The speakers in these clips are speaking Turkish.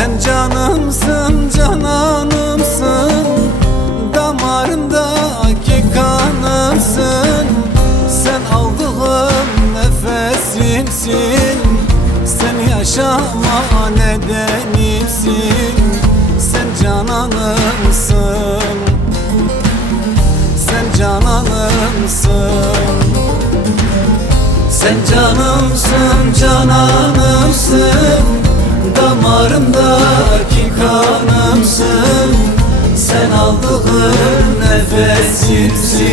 Sen canımsın cananımsın. Damarımdaki kanımsın Sen aldığım nefesimsin. Sen yaşama nedenimsin. Sen cananımsın. Sen cananımsın. Sen canımsın, cananımsın kanımsın Sen aldığım nefesimsin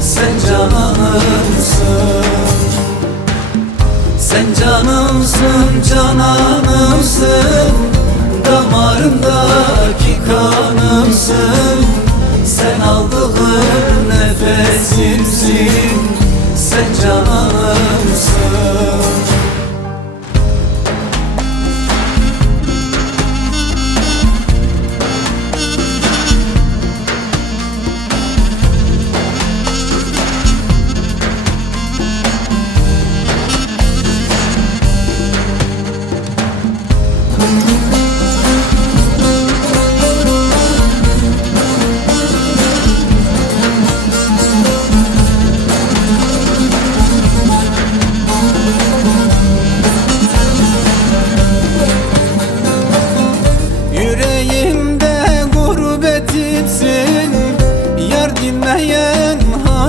Sen cananımsın Sen canımsın, cananımsın. Damarımdaki kanımsın. Sen aldığım nefesimsin Sen cananımsın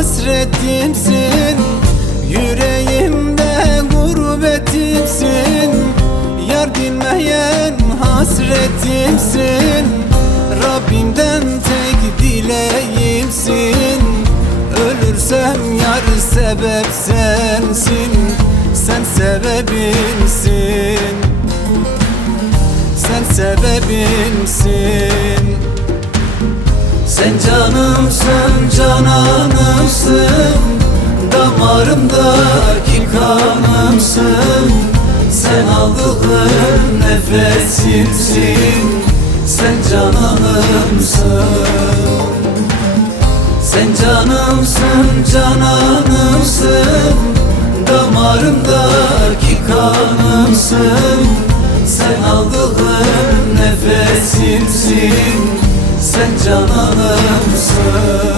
hasretimsin. Yüreğimde gurbetimsin Yar dinmeyen hasretimsin Rabbimden tek dileğimsin. Ölürsem yar sebep sensin Sen sebebimsin. Sen sebebimsin. Sen canımsın, cananımsın Damarımdaki kanımsın Sen aldığım nefesimsin Sen cananımsın Sen canımsın, cananımsın. Damarımdaki kanımsın. Sen aldığım nefesimsin Sen cananımsın